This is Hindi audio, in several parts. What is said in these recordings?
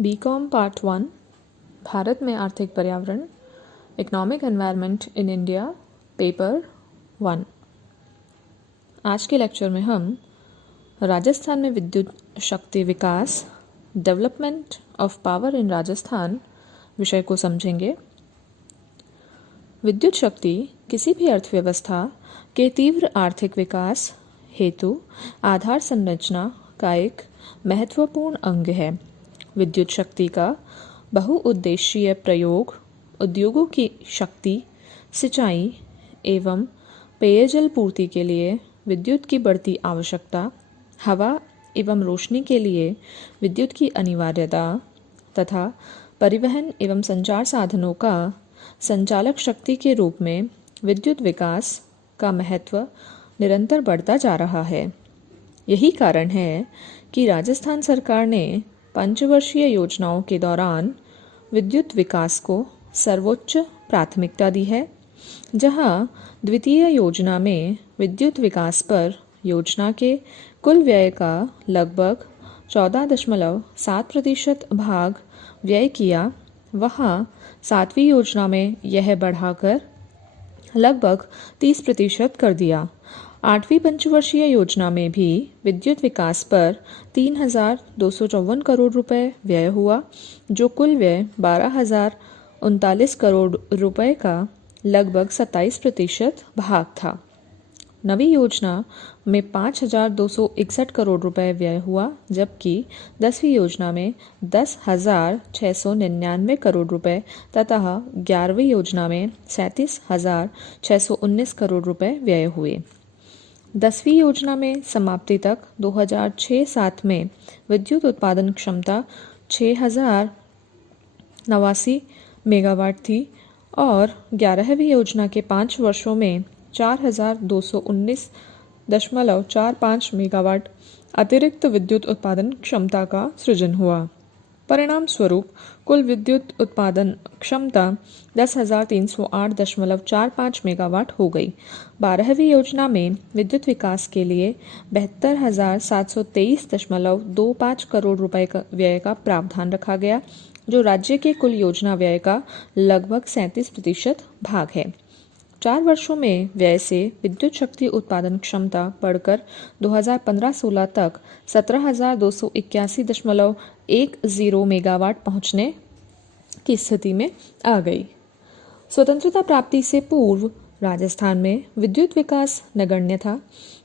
बीकॉम पार्ट 1 भारत में आर्थिक पर्यावरण economic environment in India paper 1। आज के लेक्चर में हम राजस्थान में विद्युत शक्ति विकास development of power in Rajasthan विषय को समझेंगे। विद्युत शक्ति किसी भी अर्थव्यवस्था के तीव्र आर्थिक विकास हेतु आधार संरचना का एक महत्वपूर्ण अंग है। विद्युत शक्ति का बहुउद्देशीय प्रयोग उद्योगों की शक्ति, सिंचाई एवं पेयजल पूर्ति के लिए विद्युत की बढ़ती आवश्यकता, हवा एवं रोशनी के लिए विद्युत की अनिवार्यता तथा परिवहन एवं संचार साधनों का संचालक शक्ति के रूप में विद्युत विकास का महत्व निरंतर बढ़ता जा रहा है। यही कारण है कि राजस्थान सरकार ने पंचवर्षीय योजनाओं के दौरान विद्युत विकास को सर्वोच्च प्राथमिकता दी है, जहां द्वितीय योजना में विद्युत विकास पर योजना के कुल व्यय का लगभग 14.7% भाग व्यय किया, वहां सातवीं योजना में यह बढ़ाकर लगभग 30% कर दिया। आठवीं पंचवर्षीय योजना में भी विद्युत विकास पर 3,254 करोड़ रुपए व्यय हुआ, जो कुल व्यय 12,039 करोड़ रुपए का लगभग 27% भाग था। नवी योजना में 5,261 करोड़ रुपए व्यय हुआ, जबकि 10वीं योजना में 10,699 करोड़ रुपए तथा 11वीं योजना में 37,619 करोड़ रुपए व्यय हुए। 10वीं योजना में समाप्ति तक 2006-07 में विद्युत उत्पादन क्षमता 6,089 मेगावाट थी और 11वीं योजना के 5 वर्षों में 4,219.45 मेगावाट अतिरिक्त विद्युत उत्पादन क्षमता का सृजन हुआ। परिणाम स्वरूप कुल विद्युत उत्पादन क्षमता 10,308.45 मेगावाट हो गई। 12वीं योजना में विद्युत विकास के लिए 72,723.25 करोड़ रुपए का व्यय का प्रावधान रखा गया, जो राज्य के कुल योजना व्यय का लगभग 37% भाग है। 4 वर्षों में व्यय से विद्युत शक्ति उत्पादन क्षमता बढ़कर 2015-16 तक 17,281.10 मेगावाट पहुंचने की स्थिति में आ गई। स्वतंत्रता प्राप्ति से पूर्व राजस्थान में विद्युत विकास नगण्य था।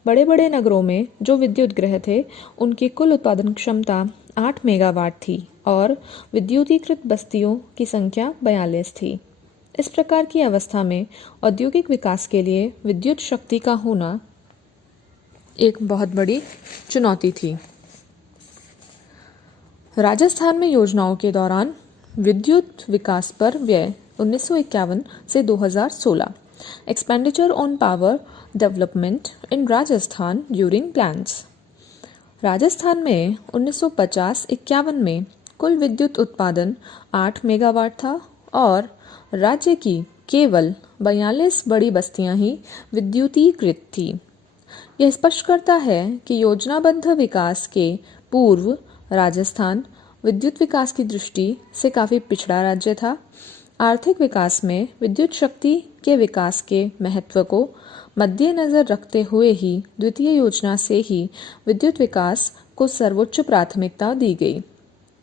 बड़े बड़े नगरों में जो विद्युत गृह थे, उनकी कुल उत्पादन क्षमता 8 मेगावाट थी और विद्युतीकृत बस्तियों की संख्या 42 थी। इस प्रकार की अवस्था में औद्योगिक विकास के लिए विद्युत शक्ति का होना एक बहुत बड़ी चुनौती थी। राजस्थान में योजनाओं के दौरान विद्युत विकास पर व्यय 1951 से 2016। Expenditure on power development in Rajasthan during plans. Rajasthan में 1950-51 में कुल विद्युत उत्पादन 8 मेगावाट था और राज्य की केवल 42 बड़ी बस्तियां ही विद्युतीकृत थी। यह स्पष्ट करता है कि योजनाबद्ध विकास के पूर्व राजस्थान विद्युत विकास की दृष्टि से काफ़ी पिछड़ा राज्य था। आर्थिक विकास में विद्युत शक्ति के विकास के महत्व को मद्देनजर रखते हुए ही द्वितीय योजना से ही विद्युत विकास को सर्वोच्च प्राथमिकता दी गई।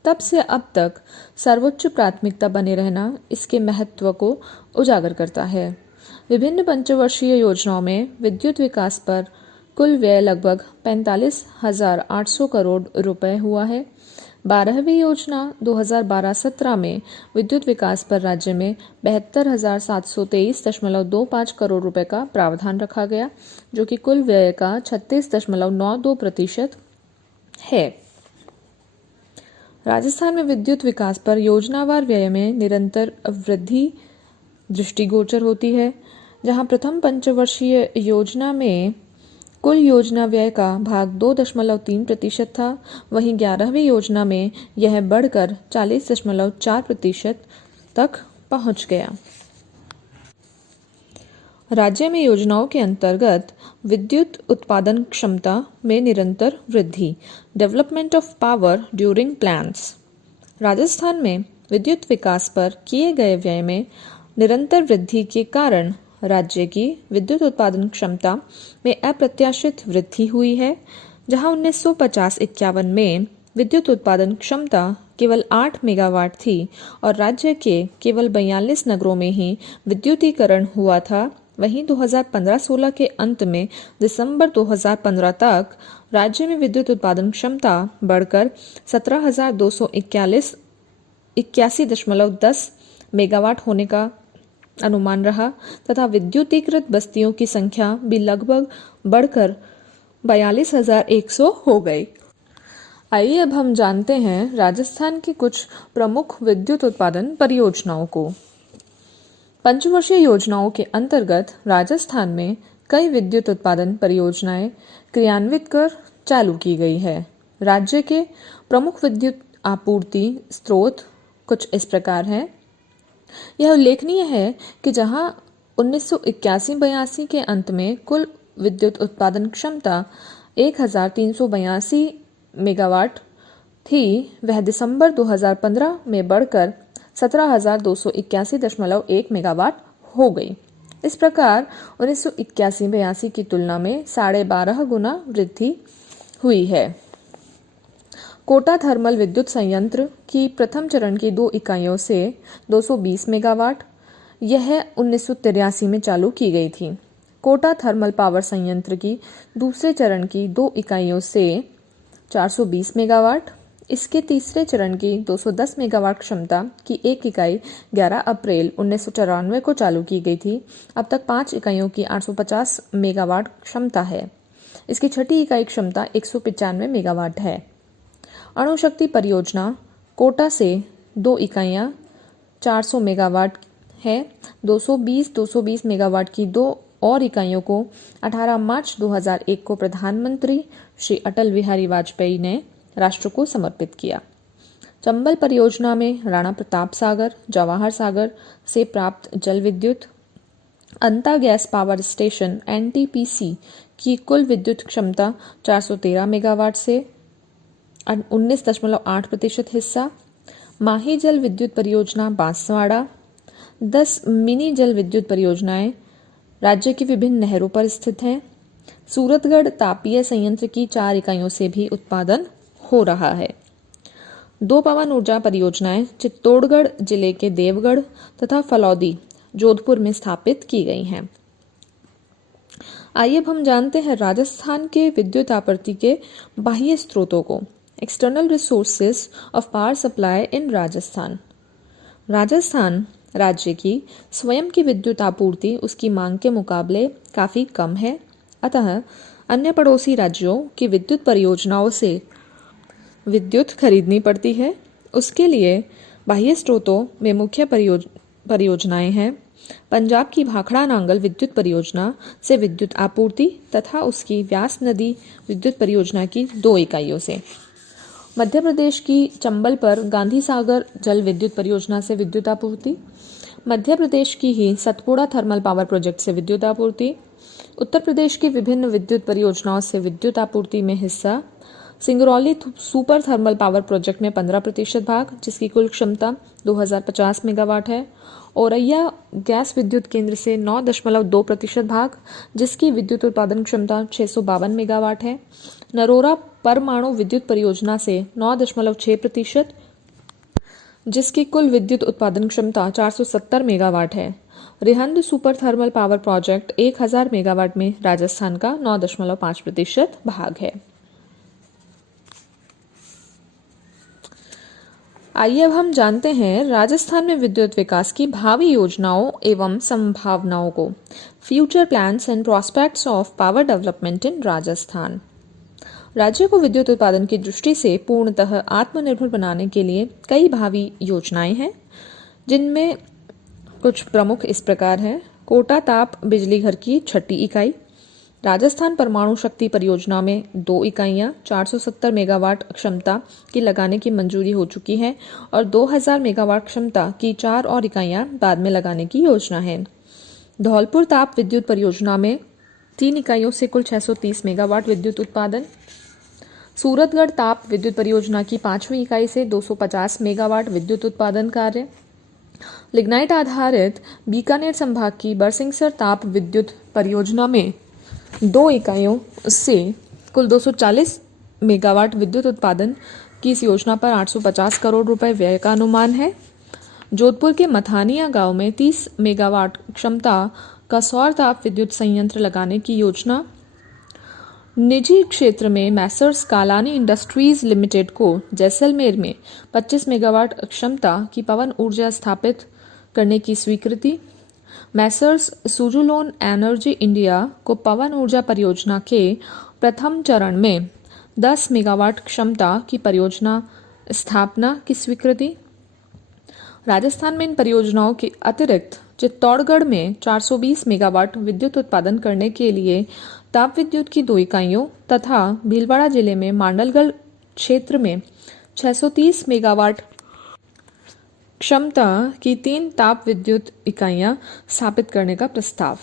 तब से अब तक सर्वोच्च प्राथमिकता बने रहना इसके महत्व को उजागर करता है। विभिन्न पंचवर्षीय योजनाओं में विद्युत विकास पर कुल व्यय लगभग 45,800 करोड़ रुपए हुआ है। 12वीं योजना 2012-17 में विद्युत विकास पर राज्य में 72,723.25 करोड़ रुपए का प्रावधान रखा गया, जो कि कुल व्यय का 36.92% है। राजस्थान में विद्युत विकास पर योजनावार व्यय में निरंतर वृद्धि दृष्टिगोचर होती है। जहां प्रथम पंचवर्षीय योजना में कुल योजना व्यय का भाग 2.3% था, वहीं 11वीं योजना में यह बढ़कर 40.4% तक पहुंच गया। राज्य में योजनाओं के अंतर्गत विद्युत उत्पादन क्षमता में निरंतर वृद्धि, development of power during plans. Rajasthan में विद्युत विकास पर किए गए व्यय में निरंतर वृद्धि के कारण राज्य की विद्युत उत्पादन क्षमता में अप्रत्याशित वृद्धि हुई है, जहां 1950-51 में विद्युत उत्पादन क्षमता केवल 8 मेगावाट थी और राज्य के केवल 42 नगरों में ही विद्युतीकरण हुआ था। वहीं 2015-16 के अंत में दिसंबर 2015 तक राज्य में विद्युत उत्पादन क्षमता बढ़कर 17,281.10 मेगावाट होने का अनुमान रहा तथा विद्युतीकृत बस्तियों की संख्या भी लगभग बढ़कर 42,100 हो गई। आइए अब हम जानते हैं राजस्थान की कुछ प्रमुख विद्युत उत्पादन परियोजनाओं को। पंचवर्षीय योजनाओं के अंतर्गत राजस्थान में कई विद्युत उत्पादन परियोजनाएं क्रियान्वित कर चालू की गई है। राज्य के प्रमुख विद्युत आपूर्ति स्रोत कुछ इस प्रकार हैं। यह उल्लेखनीय है कि जहां 1981-82 के अंत में कुल विद्युत उत्पादन क्षमता 1,382 मेगावाट थी, वह दिसंबर 2015 में बढ़कर 17,281.1 मेगावाट हो गई। इस प्रकार 1981-82 की तुलना में 12.5 गुना वृद्धि हुई है। कोटा थर्मल विद्युत संयंत्र की प्रथम चरण की 2 इकाइयों से 220 मेगावाट यह 1983 में चालू की गई थी। कोटा थर्मल पावर संयंत्र की दूसरे चरण की 2 इकाइयों से 420 मेगावाट, इसके तीसरे चरण की 210 मेगावाट क्षमता की एक इकाई 11 अप्रैल 1994 को चालू की गई थी। अब तक 5 इकाइयों की 850 मेगावाट क्षमता है। इसकी छठी इकाई क्षमता 195 मेगावाट है। अणुशक्ति परियोजना कोटा से 2 इकाइयां 400 मेगावाट है। 220 मेगावाट की 2 और इकाइयों को 18 मार्च 2001 को प्रधानमंत्री श्री अटल बिहारी वाजपेयी ने राष्ट्र को समर्पित किया। चंबल परियोजना में राणा प्रताप सागर, जवाहर सागर से प्राप्त जल विद्युत, अंता गैस पावर स्टेशन NTPC की कुल विद्युत क्षमता 413 मेगावाट से 19.8% हिस्सा, माही जल विद्युत परियोजना बांसवाड़ा, 10 मिनी जल विद्युत परियोजनाएं राज्य की विभिन्न नहरों पर स्थित हैं। सूरतगढ़ तापीय संयंत्र की 4 इकाइयों से भी उत्पादन हो रहा है। 2 पवन ऊर्जा परियोजनाएं चित्तौड़गढ़ जिले के देवगढ़ तथा फलौदी जोधपुर में स्थापित की गई हैं। आइए अब हम जानते हैं राजस्थान के विद्युत आपूर्ति के बाह्य स्रोतों को। External resources of power supply in Rajasthan. Rajasthan राज्य की स्वयं की विद्युत आपूर्ति उसकी मांग के मुकाबले काफ़ी कम है, अतः अन्य पड़ोसी राज्यों की विद्युत परियोजनाओं से विद्युत खरीदनी पड़ती है। उसके लिए बाह्य स्रोतों में मुख्य परियोजनाएं हैं। पंजाब की भाखड़ा नांगल विद्युत परियोजना से विद्युत आपूर्ति तथा उसकी व्यास नदी विद्युत परियोजना की 2 इकाइयों से। मध्य प्रदेश की चंबल पर गांधी सागर जल विद्युत परियोजना से विद्युत आपूर्ति। मध्य प्रदेश की ही सतपुड़ा थर्मल पावर प्रोजेक्ट से विद्युत आपूर्ति। उत्तर प्रदेश की विभिन्न विद्युत परियोजनाओं से विद्युत आपूर्ति में हिस्सा। Singrauli super thermal power project में 15% भाग, जिसकी कुल क्षमता 2050 मेगावाट है। औरैया गैस विद्युत केंद्र से 9.2% भाग, जिसकी विद्युत उत्पादन क्षमता 652 मेगावाट है। नरोरा परमाणु विद्युत परियोजना से 9.6%, जिसकी कुल विद्युत उत्पादन क्षमता 470 मेगावाट है। Rihand super thermal power project 1000 megawatt में राजस्थान का 9.5% भाग है। आइए अब हम जानते हैं राजस्थान में विद्युत विकास की भावी योजनाओं एवं संभावनाओं को। Future plans and prospects of power development in Rajasthan. राज्य को विद्युत उत्पादन की दृष्टि से पूर्णतः आत्मनिर्भर बनाने के लिए कई भावी योजनाएं हैं, जिनमें कुछ प्रमुख इस प्रकार हैं। कोटा ताप बिजली घर की 6ठी इकाई। राजस्थान परमाणु शक्ति परियोजना में 2 इकाइयां 470 मेगावाट क्षमता की लगाने की मंजूरी हो चुकी है और 2000 मेगावाट क्षमता की 4 और इकाइयां बाद में लगाने की योजना है। धौलपुर ताप विद्युत परियोजना में 3 इकाइयों से कुल 630 मेगावाट विद्युत उत्पादन। सूरतगढ़ ताप विद्युत परियोजना की 5वीं इकाई से 250 मेगावाट विद्युत उत्पादन कार्य। लिग्नाइट आधारित बीकानेर संभाग की बरसिंहसर ताप विद्युत परियोजना में 2 इकाइयों से कुल 240 मेगावाट विद्युत उत्पादन की इस योजना पर 850 करोड़ रुपए व्यय का अनुमान है। जोधपुर के मथानिया गांव में 30 मेगावाट क्षमता का सौर ताप विद्युत संयंत्र लगाने की योजना। निजी क्षेत्र में मैसर्स कालानी इंडस्ट्रीज लिमिटेड को जैसलमेर में 25 मेगावाट क्षमता की पवन ऊर्जा स्थापित करने की स्वीकृति। मैसर्स सुजुलोन एनर्जी इंडिया को पवन ऊर्जा परियोजना के प्रथम चरण में 10 मेगावाट क्षमता की परियोजना स्थापना की स्वीकृति। राजस्थान में इन परियोजनाओं के अतिरिक्त चित्तौड़गढ़ में 420 मेगावाट विद्युत उत्पादन करने के लिए ताप विद्युत की 2 इकाइयों तथा भीलवाड़ा जिले में मांडलगढ़ क्षेत्र में 630 मेगावाट क्षमता की 3 ताप विद्युत इकाइयां स्थापित करने का प्रस्ताव।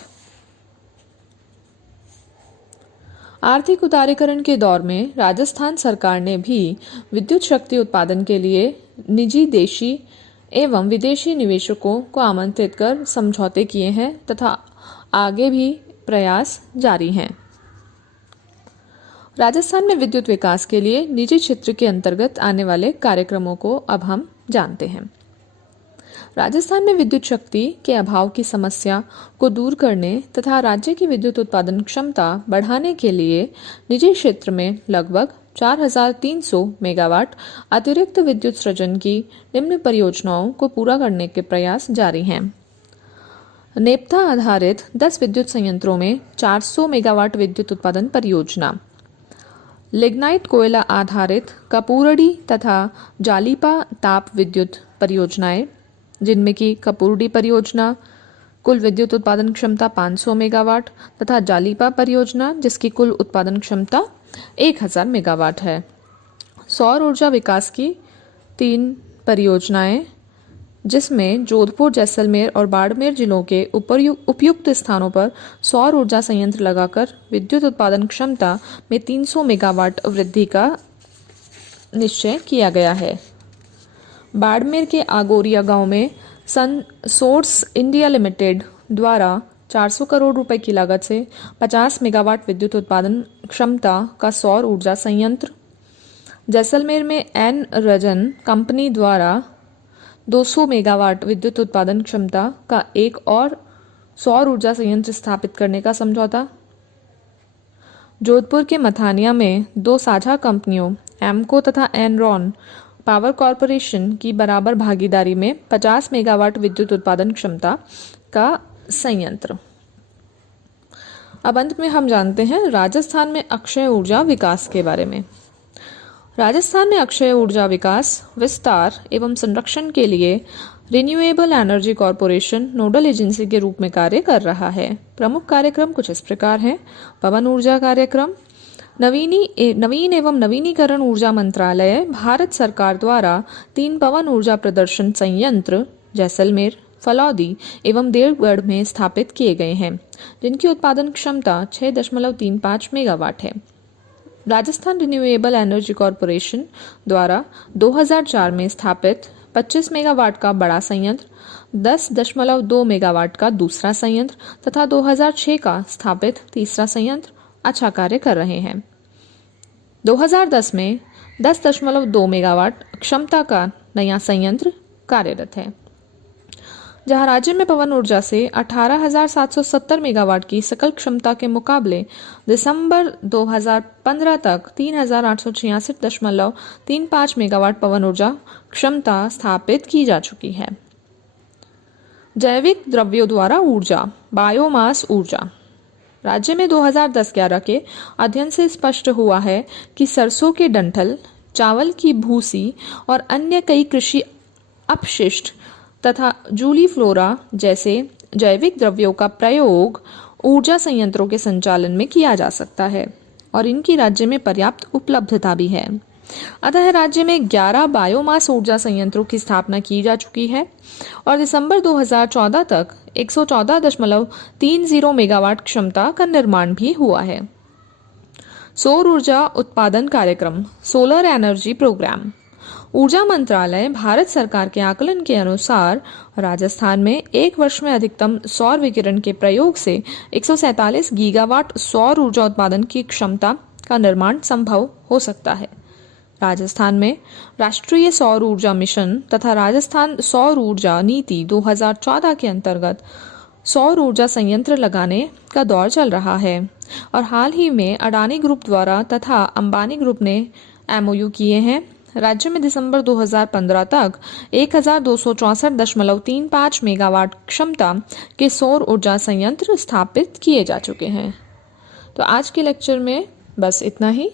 आर्थिक उदारीकरण के दौर में राजस्थान सरकार ने भी विद्युत शक्ति उत्पादन के लिए निजी देशी एवं विदेशी निवेशकों को आमंत्रित कर समझौते किए हैं तथा आगे भी प्रयास जारी हैं। राजस्थान में विद्युत विकास के लिए निजी क्षेत्र के अंतर्गत आने वाले कार्यक्रमों को अब हम जानते हैं। राजस्थान में विद्युत शक्ति के अभाव की समस्या को दूर करने तथा राज्य की विद्युत उत्पादन क्षमता बढ़ाने के लिए निजी क्षेत्र में लगभग 4,300 मेगावाट अतिरिक्त विद्युत सृजन की निम्न परियोजनाओं को पूरा करने के प्रयास जारी हैं। नेपथा आधारित 10 विद्युत संयंत्रों में 400 मेगावाट विद्युत उत्पादन परियोजना। लिग्नाइट कोयला आधारित कपूरडी तथा जालीपा ताप विद्युत परियोजनाएं, जिनमें की कपूरडी परियोजना कुल विद्युत उत्पादन क्षमता 500 मेगावाट तथा जालीपा परियोजना जिसकी कुल उत्पादन क्षमता 1000 मेगावाट है। सौर ऊर्जा विकास की 3 परियोजनाएं, जिसमें जोधपुर, जैसलमेर और बाड़मेर जिलों के उपयुक्त स्थानों पर सौर ऊर्जा संयंत्र लगाकर विद्युत उत्पादन क्षमता में 300 मेगावाट वृद्धि का निश्चय किया गया है। बाड़मेर के आगोरिया गांव में सन सोर्स इंडिया लिमिटेड द्वारा 400 करोड़ रुपए की लागत से 50 मेगावाट विद्युत उत्पादन क्षमता का सौर ऊर्जा संयंत्र। जैसलमेर में एन रजन कंपनी द्वारा 200 मेगावाट विद्युत उत्पादन क्षमता का एक और सौर ऊर्जा संयंत्र स्थापित करने का समझौता। जोधपुर के मथानिया में 2 साझा कंपनियों एमको तथा एनरॉन पावर कॉरपोरेशन की बराबर भागीदारी में 50 मेगावाट विद्युत उत्पादन क्षमता का संयंत्र। अब अंत में हम जानते हैं राजस्थान में अक्षय ऊर्जा विकास के बारे में। राजस्थान में अक्षय ऊर्जा विकास, विस्तार एवं संरक्षण के लिए renewable energy corporation nodal agency के रूप में कार्य कर रहा है। प्रमुख कार्यक्रम कुछ इस प्रकार हैं। पवन ऊर्जा कार्यक्रम। नवीन एवं नवीनीकरण ऊर्जा मंत्रालय भारत सरकार द्वारा 3 पवन ऊर्जा प्रदर्शन संयंत्र जैसलमेर, फलौदी एवं देवगढ़ में स्थापित किए गए हैं, जिनकी उत्पादन क्षमता 6.35 मेगावाट है। राजस्थान रिन्यूएबल एनर्जी कॉरपोरेशन द्वारा 2004 में स्थापित 25 मेगावाट का बड़ा संयंत्र, 10.2 मेगावाट का दूसरा संयंत्र तथा 2006 का स्थापित तीसरा संयंत्र अच्छा कार्य कर रहे हैं। 2010 में 10.2 मेगावाट क्षमता का नया संयंत्र कार्यरत है, जहां राज्य में पवन ऊर्जा से 18,770 मेगावाट की सकल क्षमता के मुकाबले दिसंबर 2015 तक 3,866.35 मेगावाट पवन ऊर्जा क्षमता स्थापित की जा चुकी है। जैविक द्रव्यों द्वारा ऊर्जा, बायोमास ऊर्जा। राज्य में 2010-11 के अध्ययन से स्पष्ट हुआ है कि सरसों के डंठल, चावल की भूसी और अन्य कई कृषि अपशिष्ट तथा जूली फ्लोरा जैसे जैविक द्रव्यों का प्रयोग ऊर्जा संयंत्रों के संचालन में किया जा सकता है और इनकी राज्य में पर्याप्त उपलब्धता भी है। अतः राज्य में 11 बायोमास ऊर्जा संयंत्रों की स्थापना की जा चुकी है और दिसंबर 2014 तक 114.30 मेगावाट क्षमता का निर्माण भी हुआ है। सौर ऊर्जा उत्पादन कार्यक्रम, सोलर एनर्जी प्रोग्राम। ऊर्जा मंत्रालय भारत सरकार के आकलन के अनुसार राजस्थान में एक वर्ष में अधिकतम सौर विकिरण के प्रयोग से 147 गीगावाट सौर ऊर्जा उत्पादन की क्षमता का निर्माण संभव हो सकता है। राजस्थान में राष्ट्रीय सौर ऊर्जा मिशन तथा राजस्थान सौर ऊर्जा नीति 2014 के अंतर्गत सौर ऊर्जा संयंत्र लगाने का दौर चल रहा है और हाल ही में अडानी ग्रुप द्वारा तथा अंबानी ग्रुप ने MOU किए हैं। राज्य में दिसंबर 2015 तक 1264.35 मेगावाट क्षमता के सौर ऊर्जा संयंत्र स्थापित किए जा चुके हैं। तो आज के लेक्चर में बस इतना ही।